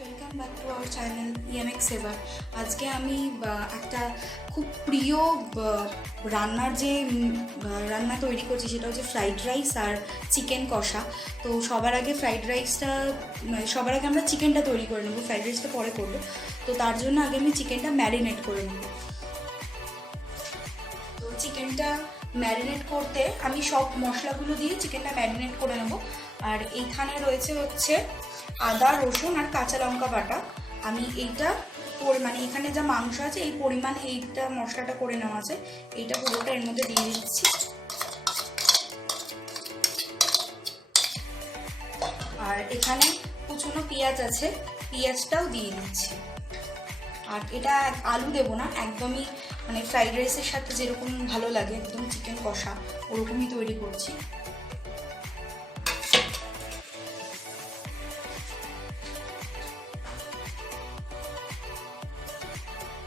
Welcome back to our channel EMX saver. আজকে আমি একটা খুব প্রিয় রান্নার যে রান্না তৈরি করছি সেটা হচ্ছে ফ্রাইড রাইস আর চিকেন কষা। তো সবার আগে আমরা চিকেনটা তৈরি করে নেবো, ফ্রাইড রাইসটা পরে করবো। তো তার জন্য আগে আমি চিকেনটা ম্যারিনেট করে নেব। তো চিকেনটা ম্যারিনেট করতে আমি সব মশলাগুলো দিয়ে চিকেনটা ম্যারিনেট করে নেব। আর এইখানে রয়েছে হচ্ছে আদা, রসুন আর কাঁচা লঙ্কা বাটা। আমি এইটা মানে এখানে যা মাংস আছে এই পরিমাণ এইটা মশলাটা করে নেওয়া আছে, এইটা পুরোটা এর মধ্যে দিয়ে দিচ্ছি। আর এখানে কুচনো পেঁয়াজ আছে, পেঁয়াজটাও দিয়ে দিচ্ছি। আর এটা আলু দেবো না, একদমই মানে ফ্রাইড রাইসের সাথে যেরকম ভালো লাগে একদম চিকেন কষা ওরকমই তৈরি করছি।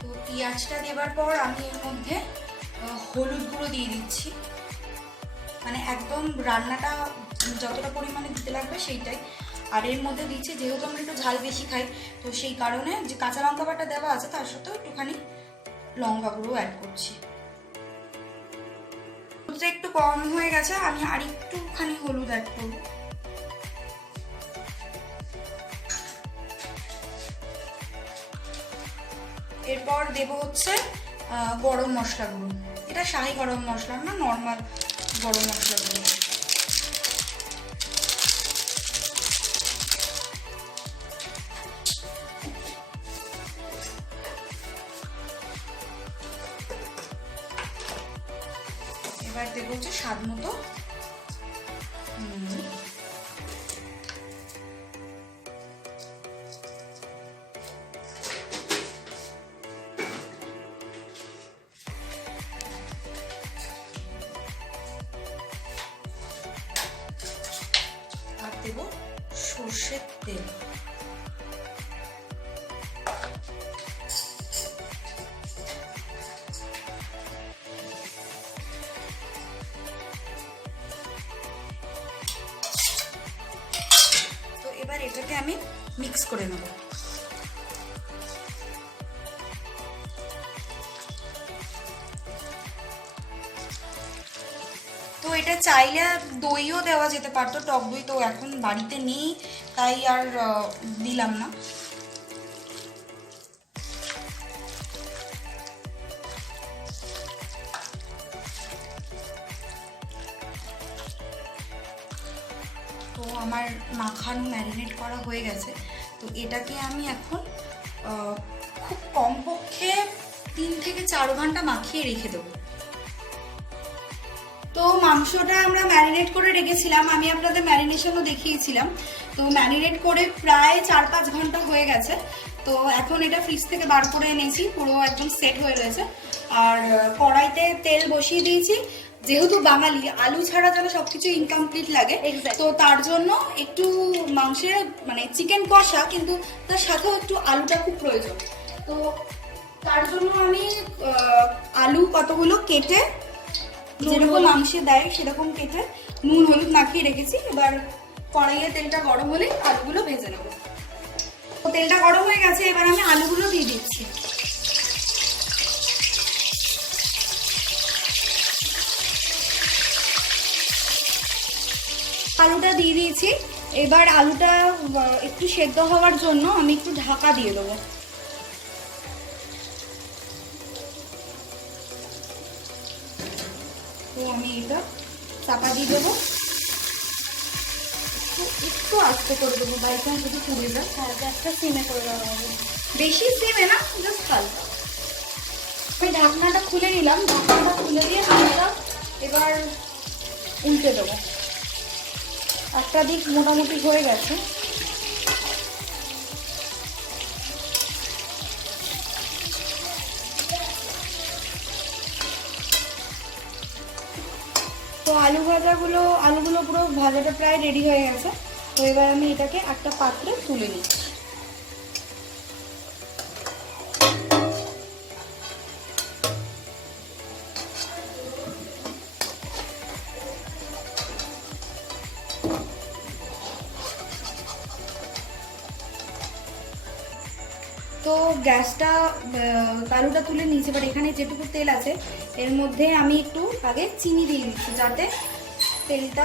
তো পেঁয়াজটা দেওয়ার পর আমি এর মধ্যে হলুদ গুঁড়ো দিয়ে দিচ্ছি, মানে একদম রান্নাটা যতটা পরিমাণে দিতে লাগবে সেইটাই। আর এর মধ্যে দিচ্ছি, যেহেতু আমরা একটু ঝাল বেশি খাই তো সেই কারণে যে কাঁচা লঙ্কা বাটা দেওয়া আছে তার সাথেও একটুখানি লঙ্কা গুঁড়ো অ্যাড করছি। হলুদটা একটু কম হয়ে গেছে, আমি আর একটুখানি হলুদ অ্যাড করবো। এরপর দেব হচ্ছে গরম মশলা গুঁড়ো, এটা শাহি গরম মশলা না, নর্মাল গরম মশলা গুঁড়ো। এবার দেবো হচ্ছে স্বাদ মতো দেব সর্ষের তেল। তো এবার এটাকে আমি মিক্স করে নেব। তো এটা চাইলে দইও দেওয়া যেতে পারতো, টক দই, তো এখন বাড়িতে নেই তাই আর দিলাম না। তো আমার মাখানো ম্যারিনেট করা হয়ে গেছে। তো এটাকে আমি এখন খুব কমপক্ষে 3 থেকে 4 ঘন্টা মাখিয়ে রেখে দেবো। তো মাংসটা আমরা ম্যারিনেট করে রেখেছিলাম, আমি আপনাদের ম্যারিনেশনও দেখিয়েছিলাম। তো ম্যারিনেট করে প্রায় 4-5 ঘন্টা হয়ে গেছে। তো এখন এটা ফ্রিজ থেকে বার করে এনেছি, পুরো একদম সেট হয়ে রয়েছে। আর কড়াইতে তেল বসিয়ে দিয়েছি, যেহেতু বাঙালি আলু ছাড়া যেন সবকিছু ইনকমপ্লিট লাগে, তো তার জন্য একটু মাংসের মানে চিকেন কষা, কিন্তু তার সাথেও একটু আলুটা খুব প্রয়োজন। তো তার জন্য আমি আলু কতগুলো কেটে যেরকম মাংসে দেয় সেরকম কেটে নুন হলুদ মাখিয়ে রেখেছি। এবার কড়াইয়ে তেলটা গরম হলে আলুগুলো ভেজে নেব। তো তেলটা গরম হয়ে গেছে, এবার আমি আলুগুলো দিয়ে দিচ্ছি। আলুটা দিয়ে দিয়েছি, এবার আলুটা একটু সেদ্ধ হওয়ার জন্য আমি একটু ঢাকা দিয়ে দেবো। তো আমি এটা চাপা দিয়ে দেবো, একটু আস্তে করে দেবো, বাই চান্স যদি পুড়ে যায়। হ্যাঁ, একটা সিমে করে দেওয়া হবে, বেশি সিমে না, জাস্ট হালকা। আমি ঢাকনাটা খুলে নিলাম, ঢাকনাটা খুলে দিয়ে হালকা এবার উল্টে দেবো। একটা দিক মোটামুটি হয়ে গেছে। তো আলুগুলো পুরো ভাজাটা প্রায় রেডি হয়ে গেছে। তো এবার আমি এটাকে একটা পাত্রে তুলে নিচ্ছি। তো গ্যাসটা আলুটা তুলে নিয়েছি, বাট এখানে যেটুকু তেল আছে এর মধ্যে আমি একটু আগে চিনি দিয়ে দিচ্ছি, যাতে তেলটা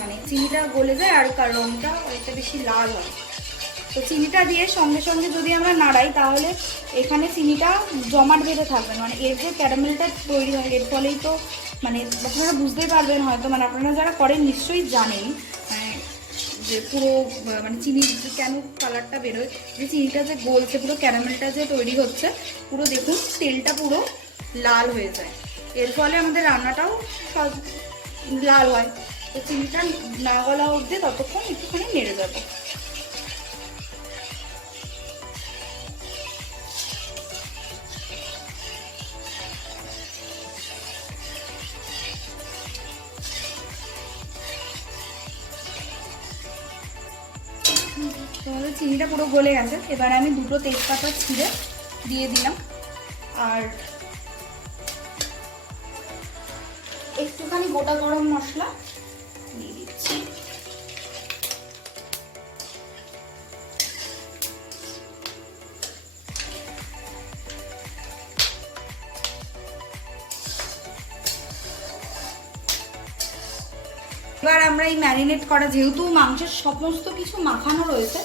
মানে চিনিটা গলে যায় আর রঙটা একটা বেশি লাল হয়। তো চিনিটা দিয়ে সঙ্গে সঙ্গে যদি আমরা নাড়াই তাহলে এখানে চিনিটা জমাট বেঁধে থাকবে, মানে এর যে ক্যারামেলটা তৈরি হয় এর ফলেই তো মানে আপনারা বুঝতেই পারবেন হয়তো, মানে আপনারা যারা করেন নিশ্চয়ই জানেন যে পুরো মানে চিনির কেন কালারটা বেরোয়, যে চিনিটা যে গলছে পুরো ক্যারামেলটা যে তৈরি হচ্ছে, পুরো দেখুন তেলটা পুরো লাল হয়ে যায়, এর ফলে আমাদের রান্নাটাও লাল হয়। তো চিনিটা না গলা অবধি ততক্ষণ একটুখানি নেড়ে যাবে। তোমাদের চিনিটা পুরো গলে গেছে, এবার আমি দুটো তেজপাতা ছিঁড়ে দিয়ে দিলাম আর একটুখানি গোটা গরম মশলা দিয়ে দিচ্ছি। এবার আমরা এই ম্যারিনেট করা, যেহেতু মাংসের সমস্ত কিছু মাখানো রয়েছে,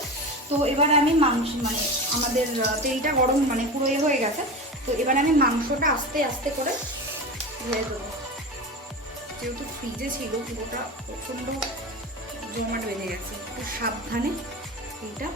তো এবার আমি মাংস মানে আমাদের তেলটা গরম মানে পুরো হয়ে গেছে, তো এবার আমি মাংসটা আস্তে আস্তে করে ধুয়ে দেবো। যেহেতু ফ্রিজে ছিল পুরোটা প্রচণ্ড জমাট বেঁধে গেছে, একটু সাবধানে এইটা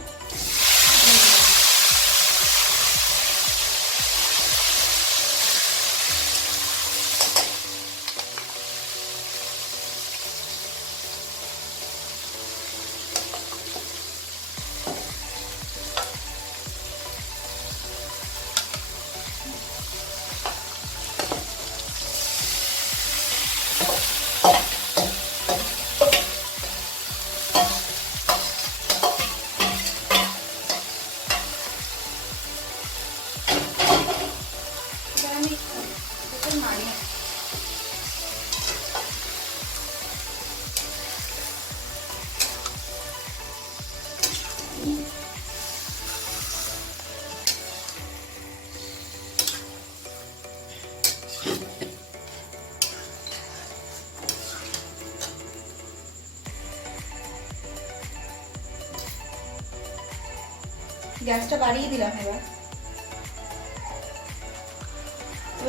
গ্যাসটা বাড়িয়ে দিলাম। এবার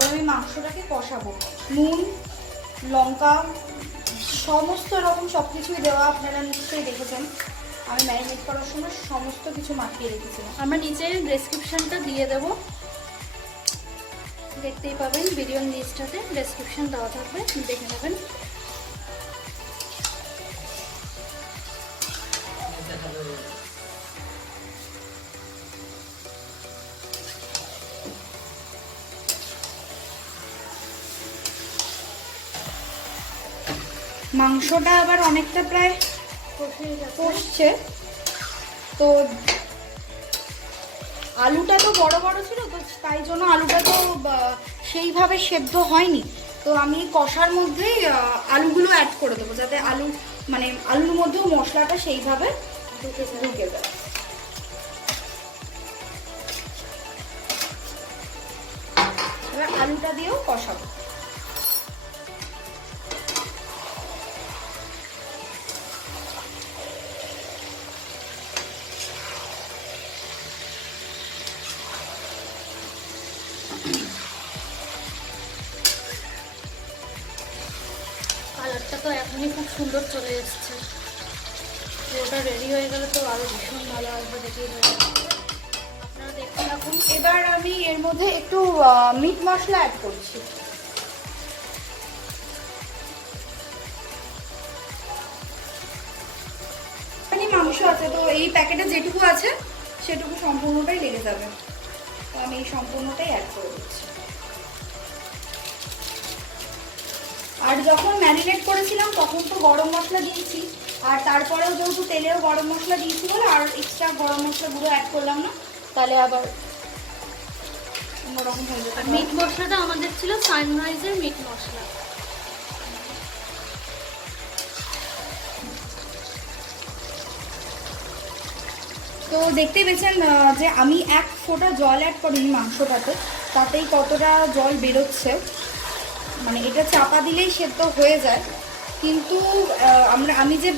আমি মাংসটাকে কষাবো, নুন লঙ্কা সমস্ত রকম সব কিছুই দেওয়া আপনারা নিশ্চয়ই দেখেছেন, আমি ম্যারিনেট করার সময় সমস্ত কিছু মাখিয়ে রেখেছিলাম। আমরা নিচে ডেসক্রিপশনটা দিয়ে দেবো, দেখতেই পাবেন ভিডিওর লিস্টটাতে ডেসক্রিপশন দেওয়া থাকবে, দেখে নেবেন। মাংসটা আবার অনেকটা প্রায় কষছে, তো আলুটা তো বড় বড় ছিল, তো তাই জন্য আলুটা তো সেইভাবে সেদ্ধ হয়নি, তো আমি কষার মধ্যেই আলুগুলো অ্যাড করে দেবো, যাতে আলু মানে আলুর মধ্যেও মশলাটা সেইভাবে ঢুকে যায়। এবার আলুটা দিয়েও কষাবো। কালারটা তো এখনই খুব সুন্দর চলে এসছে, পুরোটা রেডি হয়ে গেলে তো আরো ভীষণ ভালো আসবে, দেখেই আপনারা দেখতে থাকুন। এবার আমি এর মধ্যে একটু মিট মশলা অ্যাড করছি। মাংস আছে, তো এই প্যাকেটে যেটুকু আছে সেটুকু সম্পূর্ণটাই লেগে যাবে, তো আমি এই সম্পূর্ণটাই অ্যাড করে দিচ্ছি। আর যখন ম্যারিনেট করেছিলাম তখন তো গরম মশলা দিয়েছি, আর তারপরেও যেহেতু তেলেও গরম মশলা দিয়েছি বলে আর এক্সট্রা গরম মশলা গুঁড়ো অ্যাড করলাম না, তাহলে আবার অন্যরকম হয়ে যেত। মিট মশলাটা আমাদের ছিল সানরাইজের মিট মশলা। তো দেখতেই পেয়েছেন যে আমি এক ফোঁটা জল অ্যাড করিনি মাংসটাতে, তাতেই কতটা জল বেরোচ্ছে। মানে এটা চাপা দিলেই সেদ্ধ হয়ে যায়, কিন্তু আমি যে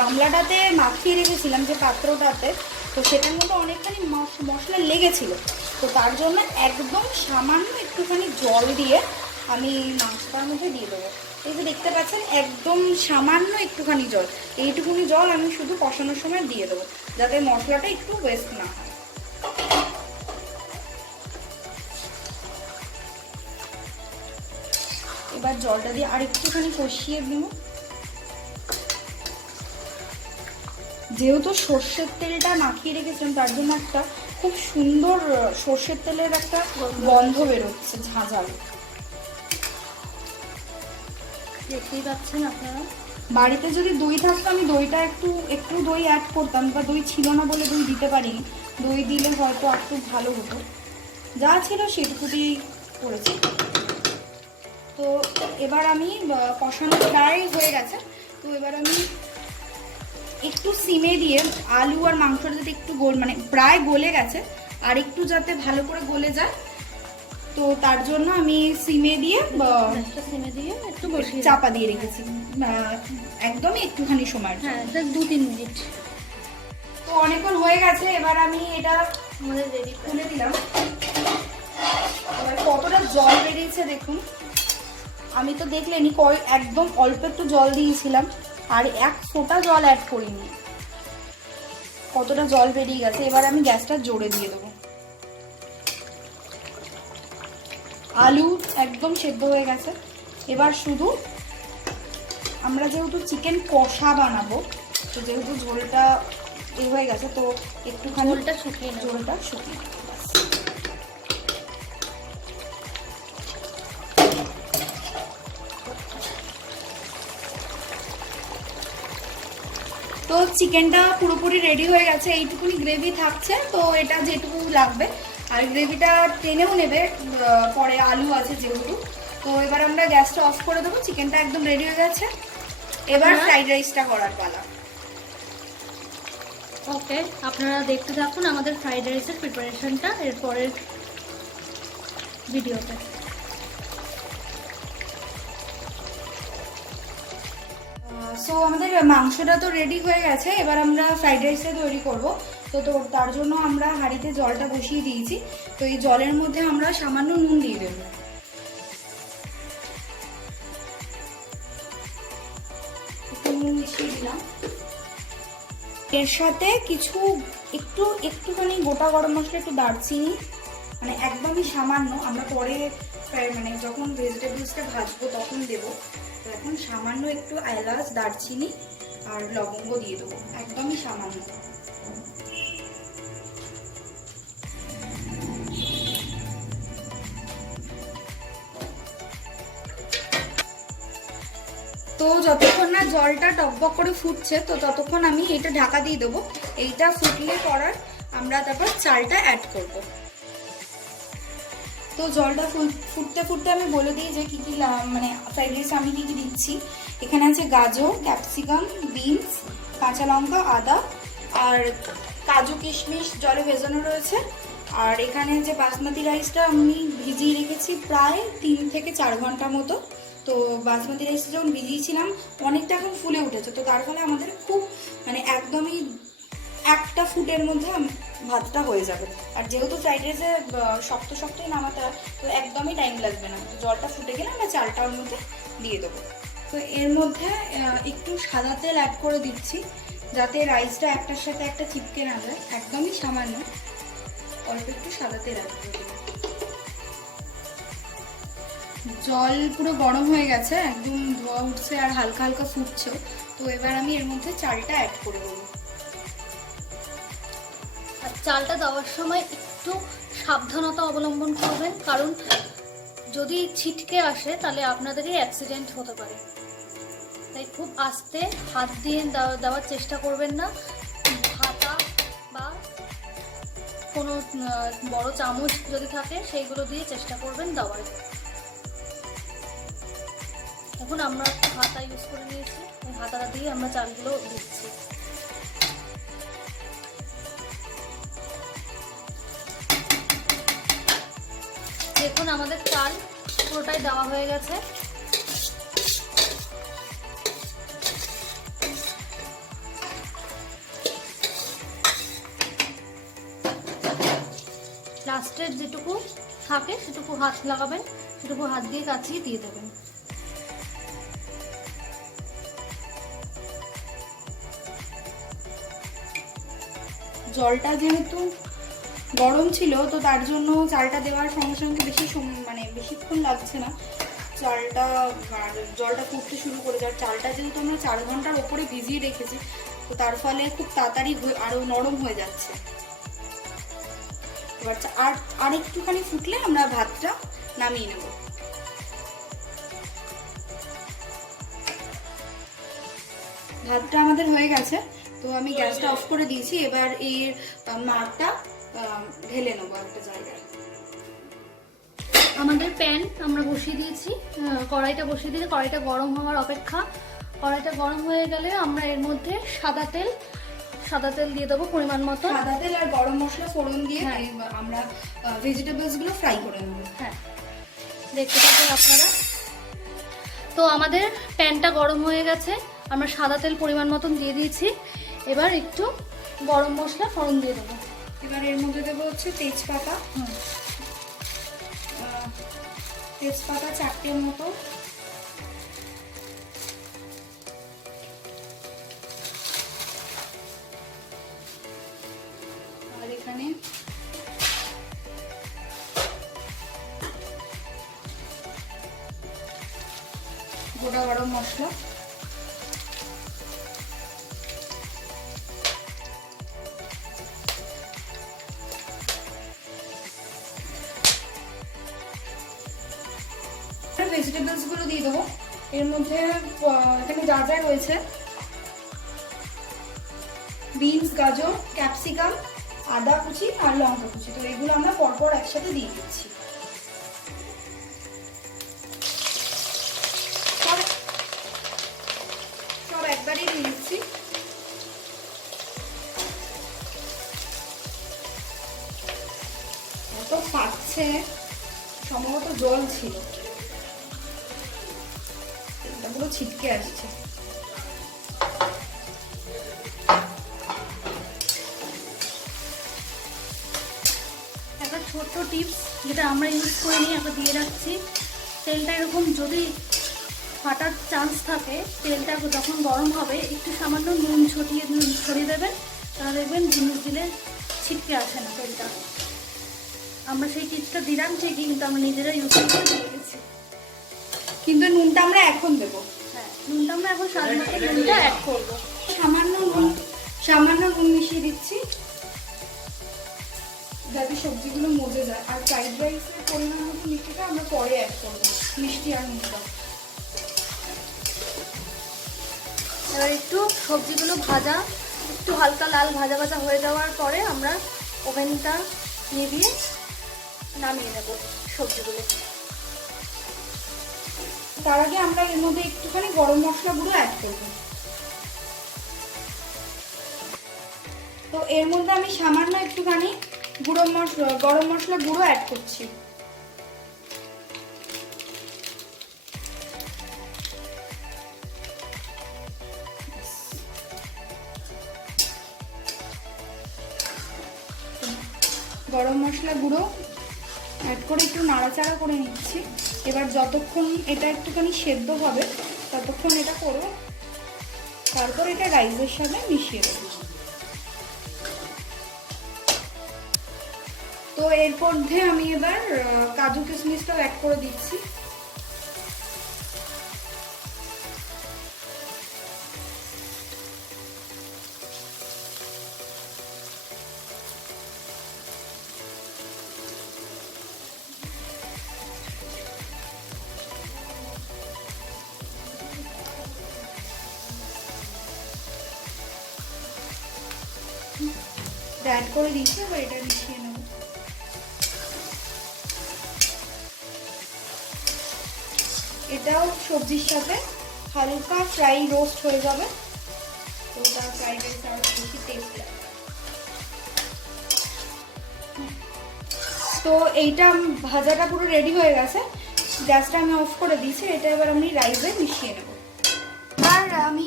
গামলাটাতে মাখিয়ে রেখেছিলাম যে পাত্রটাতে, তো সেটার মধ্যে অনেকখানি মশলা লেগেছিল। তো তার জন্য একদম সামান্য একটুখানি জল দিয়ে আমি মাংসটার মধ্যে দিয়ে দেবো। এই যে দেখতে পাচ্ছেন একদম সামান্য একটুখানি জল, এইটুকুনি জল আমি শুধু কষানোর সময় দিয়ে দেবো, যাতে মশলাটা একটু ওয়েস্ট না হয়। এবার জলটা দিয়ে আর একটুখানি কষিয়ে দেব। যেহেতু সর্ষের তেলটা মাখিয়ে রেখেছিলাম, তার জন্য একটা খুব সুন্দর সর্ষের তেলের একটা গন্ধ বেরোচ্ছে, ঝাঁঝাল। দেখতেই পাচ্ছেন আপনারা। বাড়িতে যদি দই থাকতো আমি দইটা একটু দই অ্যাড করতাম, বা দই ছিল না বলে দই দিতে পারিনি। দই দিলে হয়তো একটু ভালো হতো, যা ছিল সেটুকুটি করেছি। তো এবার আমি কষানো প্রায় হয়ে গেছে, তো এবার আমি একটু সিমে দিয়ে আলু আর মাংসটা যাতে একটু মানে প্রায় গলে গেছে, আর একটু যাতে ভালো করে গলে যায়, তো তার জন্য আমি সিমে দিয়ে একটু চাপা দিয়ে রেখেছি একদমই একটুখানি সময়, হ্যাঁ 2-3 মিনিট। তো অনেকক্ষণ হয়ে গেছে, এবার আমি এটা আমাদের রেডি খুলে দিলাম। এবার কতটা জল বেরিয়েছে দেখুন। আমি তো দেখলেনি একদম অল্প একটু জল দিয়েছিলাম, আর এক ফোঁটা জল অ্যাড করিনি, কতটা জল বেরিয়ে গেছে। এবার আমি গ্যাসটা জোরে দিয়ে দেবো। আলু একদম সেদ্ধ হয়ে গেছে। এবার শুধু আমরা যেহেতু চিকেন কষা বানাবো, তো যেহেতু ঝোলটা হয়ে গেছে, তো একটুখানি ঝোলটা শুকিয়ে তো চিকেনটা পুরোপুরি রেডি হয়ে গেছে, এইটুকুনি গ্রেভি থাকছে, তো এটা যেটুকু লাগবে। আর গ্রেভিটা টেনেও নেবে পরে, আলু আছে যেহেতু। তো এবার আমরা গ্যাসটা অফ করে দেবো, চিকেনটা একদম রেডি হয়ে গেছে। এবার ফ্রাইড রাইসটা করার পালা। ওকে, আপনারা দেখতে থাকুন আমাদের ফ্রাইড রাইসের প্রিপারেশনটা এরপরের ভিডিওতে। সো আমাদের মাংসটা তো রেডি হয়ে গেছে, এবার আমরা ফ্রাইড রাইসটা তৈরি করব। তো তার জন্য আমরা হাঁড়িতে জলটা বসিয়ে দিয়েছি। তো এই জলের মধ্যে আমরা সামান্য নুন দিয়ে দেবো। নুন মিশিয়ে দিলাম। এর সাথে একটুখানি গোটা গরম মশলা, একটু দারচিনি, মানে একদমই সামান্য, আমরা পরে মানে যখন ভেজিটেবলসটা ভাজবো তখন দেবো। তো এখন সামান্য একটু এলাচ, দারচিনি আর লবঙ্গ দিয়ে দেবো, একদমই সামান্য। তো যতক্ষণ না জলটা টকবক করে ফুটছে, তো ততক্ষণ আমি এটা ঢাকা দিয়ে দেবো। এইটা ফুটলে পরার আমরা তারপর চালটা অ্যাড করব। তো জলটা ফুটতে ফুটতে আমি বলে দিই যে কী কী মানে ফ্রাইড রাইসে আমি কী কী দিচ্ছি। এখানে আছে গাজর, ক্যাপসিকাম, বিনস, কাঁচা লঙ্কা, আদা আর কাজু কিশমিশ জলে ভেজানো রয়েছে। আর এখানে যে বাসমতি রাইসটা আমি ভিজিয়ে রেখেছি প্রায় 3 থেকে 4 ঘন্টা মতো। তো বাসমতি রাইসটা যখন ভিজিয়েছিলাম অনেকটা এখন ফুলে উঠেছে, তো তার ফলে আমাদের খুব মানে একদমই একটা ফুটের মধ্যে ভাতটা হয়ে যাবে। আর যেহেতু ফ্রাইড রাইসে শক্তই নামাতে হয়, তো একদমই টাইম লাগবে না। জলটা ফুটে গেলে আমরা চালটা ওর মধ্যে দিয়ে দেবো। তো এর মধ্যে একটু সাদা তেল অ্যাড করে দিচ্ছি, যাতে রাইসটা একটার সাথে একটা চিপকে না যায়। একদমই সামান্য অল্প একটু সাদা তেল অ্যাড করে দেবো। জল পুরো গরম হয়ে গেছে, একদম ধোয়া উঠছে আর হালকা হালকা ফুটছে। তো এবার আমি এর মধ্যে চালটা অ্যাড করে দেবো। আর চালটা দেওয়ার সময় একটু সাবধানতা অবলম্বন করবেন, কারণ যদি ছিটকে আসে তাহলে আপনাদেরই অ্যাক্সিডেন্ট হতে পারে। তাই খুব আস্তে হাত দিয়ে দেওয়ার চেষ্টা করবেন না। হাতা বা কোনো বড় চামচ যদি থাকে সেইগুলো দিয়ে চেষ্টা করবেন দেওয়ার। এখন আমরা হাতা ইউজ করে নিয়েছি, ওই হাতাটা দিয়ে আমরা চালগুলো দিচ্ছি। দেখুন আমাদের চাল পুরোটাই দেওয়া হয়ে গেছে। লাস্টের যেটুকু থাকে সেটুকু হাত লাগাবেন, সেটুকু হাত দিয়ে কাচিয়ে দিয়ে দেবেন। জলটা যেহেতু গরম ছিল তো তার জন্য চালটা দেওয়ার সঙ্গে সঙ্গে মানে বেশিক্ষণ লাগছে না চালটা, আর জলটা ফুটতে শুরু করে যাওয়ার। চালটা যেহেতু আমরা 4 ঘন্টার ওপরে ভিজিয়ে রেখেছি তো তার ফলে খুব তাড়াতাড়ি আরও নরম হয়ে যাচ্ছে। এবার আর একটুখানি ফুটলে আমরা ভাতটা নামিয়ে নেব। ভাতটা আমাদের হয়ে গেছে, তো আমি গ্যাসটা অফ করে দিয়েছি। এবার এর মারটা ঢেলে নেবো একটা জায়গায়। আমাদের প্যান আমরা বসিয়ে দিয়েছি, কড়াইটা বসিয়ে দিয়েছি, কড়াইটা গরম হওয়ার অপেক্ষা। কড়াইটা গরম হয়ে গেলে আমরা এর মধ্যে সাদা তেল দিয়ে দেবো পরিমাণ মতো। সাদা তেল আর গরম মশলা ফোড়ন দিয়ে আমরা ভেজিটেবলসগুলো ফ্রাই করে নেব। হ্যাঁ, দেখতে পাবেন আপনারা। তো আমাদের প্যানটা গরম হয়ে গেছে, আমরা সাদা তেল পরিমাণ মতন দিয়ে দিয়েছি। এবার একটু গরম মশলা ফোড়ন দিয়ে দেবো। এবার এর মধ্যে দেবো হচ্ছে তেজপাতা, তেজপাতা 4টের মতো, আর এখানে গোটা গরম মশলা, ভেজিটেবলস গুলো দিয়ে দেবো। এর মধ্যে এখানে যা যা রয়েছে বিনস, গাজর, ক্যাপসিকাম, আদা কুচি আর লঙ্কা কুচি, তো এগুলো আমরা পরপর একসাথে দিয়ে দিচ্ছি। সব একবারই দিয়ে দিচ্ছি। এত ফাটছে, সম্ভবত জল ছিল, পুরো ছিটকে আসছে। একটা ছোট্ট টিপস যেটা আমরা ইউজ করে নিয়ে একটা দিয়ে রাখছি, তেলটা এরকম যদি ফাটার চান্স থাকে, তেলটা যখন গরম হবে একটু সামান্য নুন ছড়িয়ে দেবেন, তাহলে দেখবেন জিনিস দিলে ছিটকে আসে না তেলটা। আমরা সেই টিপসটা দিলাম ঠিকই, কিন্তু আমরা নিজেরা ইউজ করে দিয়ে গেছি। কিন্তু নুনটা আমরা এখন দেবো। হ্যাঁ, নুনটা আমরা এখন স্বাদ মতো নুনটা অ্যাড করবো। সামান্য নুন মিশিয়ে দিচ্ছি যাতে সবজিগুলো মজে যায়। আর ফ্রাইড রাইসের পরিমাণ মতো মিষ্টিটা আমরা পরে অ্যাড করবো, মিষ্টি আর নুনটা। এবার একটু সবজিগুলো ভাজা, একটু হালকা লাল ভাজা ভাজা হয়ে যাওয়ার পরে আমরা ওভেনটা নিভিয়ে নামিয়ে নেব সবজিগুলো। তার আগে আমরা এর মধ্যে একটুখানি গরম মশলা গুঁড়ো অ্যাড করব। তো এর মধ্যে আমি সামান্য একটুখানি গরম মশলা গুঁড়ো অ্যাড করছি। গরম মশলা গুঁড়ো অ্যাড করে একটু নাড়াচাড়া করে নিচ্ছি। এবার যতক্ষণ এটা একটুখানি সেদ্ধ হবে ততক্ষণ এটা করব, তারপর এটা রাইসের সাথে মিশিয়ে দেব। তো এর মধ্যে আমি এবার কাজু কিশমিশটাও অ্যাড করে দিচ্ছি। অ্যাড করে দিচ্ছি, এবার এটা মিশিয়ে নেব। এটাও সবজির সাথে হালকা ফ্রাই রোস্ট হয়ে যাবে, তো তার ফ্রাইড রাইস আরো বেশি টেস্ট লাগবে। তো তো এইটা ভাজাটা পুরো রেডি হয়ে গেছে, গ্যাসটা আমি অফ করে দিয়েছি। এটা এবার আমি রাইসে মিশিয়ে নেব। আর আমি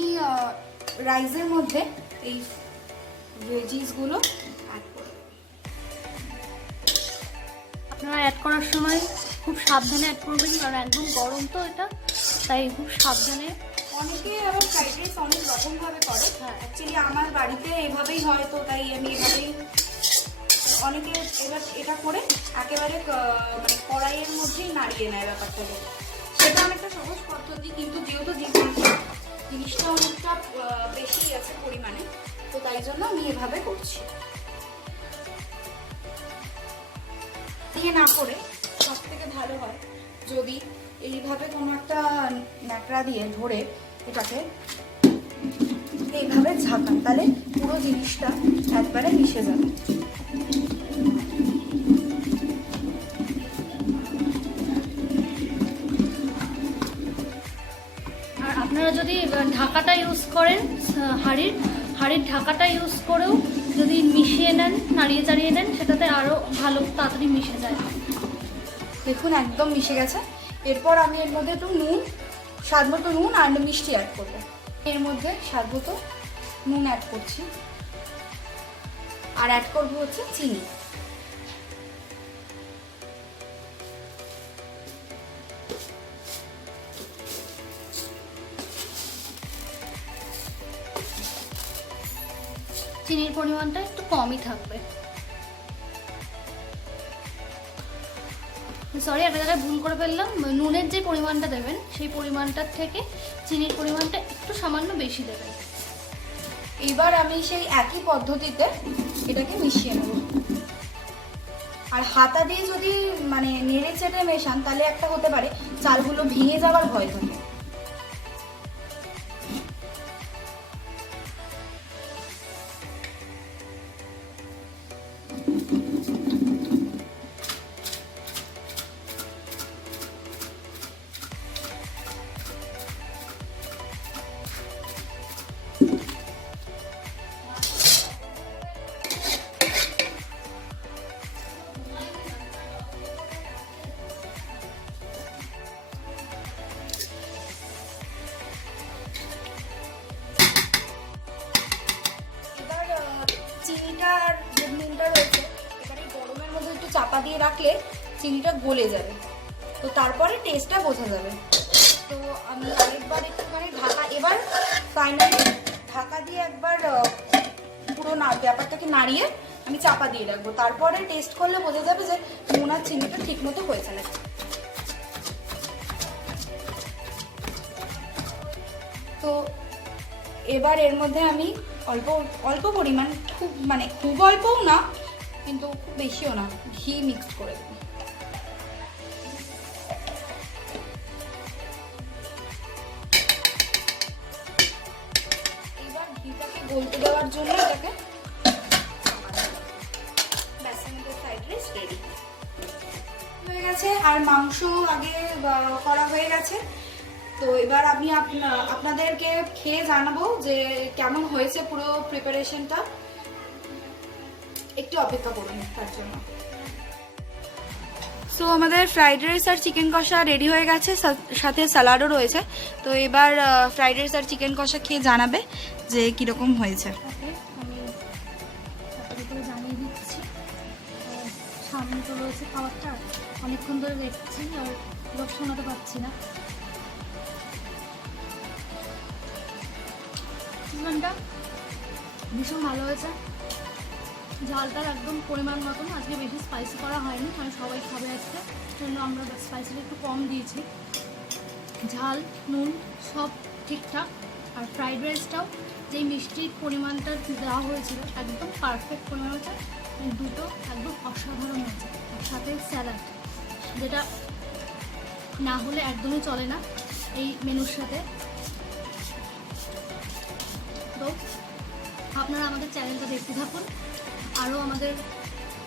রাইসের মধ্যে এই ভেজিসগুলো অ্যাড করব। আপনারা অ্যাড করার সময় খুব সাবধানে অ্যাড করবেন, কারণ একদম গরম তো এটা, তাই খুব সাবধানে। অনেকে আবার ফ্রাইড রাইস অনেক রকমভাবে করে, অ্যাকচুয়ালি আমার বাড়িতে এভাবেই হয়, তো তাই আমি এভাবেই। অনেকে এবার এটা করে একেবারে মানে কড়াইয়ের মধ্যেই নাড়িয়ে নেয় ব্যাপারটাকে, সেটা অনেকটা সহজ পদ্ধতি, কিন্তু যেহেতু জিনিসটা অনেকটা বেশি আছে পরিমাণে, তো তাই জন্য আমি এভাবে করছি। দিয়ে না করে সব থেকে ভালো হয় যদি এইভাবে কোনো একটা ন্যাকড়া দিয়ে ধরে এটাকে এইভাবে ঝাঁকান, তাহলে পুরো জিনিসটা একবারে মিশে যাবে। আর আপনারা যদি ঢাকাটা ইউজ করেন, হাঁড়ির ঢাকাটা ইউজ করেও যদি মিশিয়ে নেন, নাড়িয়ে চাড়িয়ে নেন, সেটাতে আরও ভালো তাড়াতাড়ি মিশে যায়। দেখুন একদম মিশে গেছে। এরপর আমি এর মধ্যে একটু নুন, স্বাদ মতো নুন আর মিষ্টি অ্যাড করবো। এর মধ্যে স্বাদ মতো নুন অ্যাড করছি, আর অ্যাড করবো হচ্ছে চিনি। চিনির পরিমাণটা একটু কমই থাকবে। সরি, একটা জায়গায় ভুল করে ফেললাম। নুনের যে পরিমাণটা দেবেন সেই পরিমাণটার থেকে চিনির পরিমাণটা একটু সামান্য বেশি দেবেন। এবার আমি সেই একই পদ্ধতিতে এটাকে মিশিয়ে নেব। আর হাতা দিয়ে যদি মানে নেড়ে চেড়ে মেশান, তাহলে একটা হতে পারে চালগুলো ভেঙে যাওয়ার ভয় থাকে। চিনিটা আর যে নুনটা রয়েছে, এখানে গরমের মধ্যে একটু চাপা দিয়ে রাখলে চিনিটা গলে যাবে, তো তারপরে টেস্টটা বোঝা যাবে। তো আমি আরেকবার একটুখানি এবার ফাইনালি ঢাকা দিয়ে একবার পুরো ব্যাপারটাকে নাড়িয়ে আমি চাপা দিয়ে রাখবো। তারপরে টেস্ট করলে বোঝা যাবে যে নুন আর চিনিটা ঠিক মতো হয়েছে না। তো এবার এর মধ্যে আমি অল্প অল্প পরিমাণ, খুব অল্পও না কিন্তু খুব বেশিও না, ঘি মিক্স করে দেবো। এবার ঘিটাকে গলতে দেওয়ার জন্য এটাকে ফ্রাইড রাইস রেডি হয়ে গেছে। আর মাংস আগে করা হয়ে গেছে। তো এবার আমি আপনাদেরকে খেয়ে জানাবো যে কেমন হয়েছে পুরো প্রিপারেশনটা। একটু অপেক্ষা করুন তার জন্য। সো আমাদের ফ্রাইড রাইস আর চিকেন কষা রেডি হয়ে গেছে, সাথে স্যালাডও রয়েছে। তো এবার ফ্রাইড রাইস আর চিকেন কষা খেয়ে জানাবে যে কীরকম হয়েছে। আমি করে জানিয়ে দিচ্ছি। সামনে তো রয়েছে খাবারটা, অনেকক্ষণ ধরে দেখছি আর লোক শোনাতে পারছি না। চিকেনটা ভীষণ ভালো হয়েছে, ঝালটার একদম পরিমাণ মতন। আজকে বেশি স্পাইসি করা হয়নি, কারণ সবাই খাবে আজকে, জন্য আমরা স্পাইসিটা একটু কম দিয়েছি। ঝাল নুন সব ঠিকঠাক। আর ফ্রাইড রাইসটাও যেই মিষ্টির পরিমাণটা দেওয়া হয়েছিল একদম পারফেক্ট পরিমাণ হয়েছে, দুটো একদম অসাধারণ হয়েছে। সাথে স্যালাড, যেটা না হলে একদমই চলে না এই মেনুর সাথে। তো আপনারা আমাদের চ্যানেলটা দেখতে থাকুন, আরও আমাদের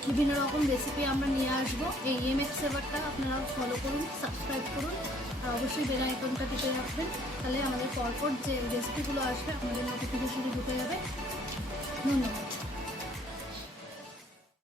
বিভিন্ন রকম রেসিপি আমরা নিয়ে আসবো। এই EMX সেভারটা আপনারা ফলো করুন, সাবস্ক্রাইব করুন, আর অবশ্যই বেল আইকনটা টিপে রাখবেন, তাহলে আমাদের পরপর যে রেসিপিগুলো আসবে আপনাদের নোটিফিকেশনে ঢুকে যাবে। ধন্যবাদ।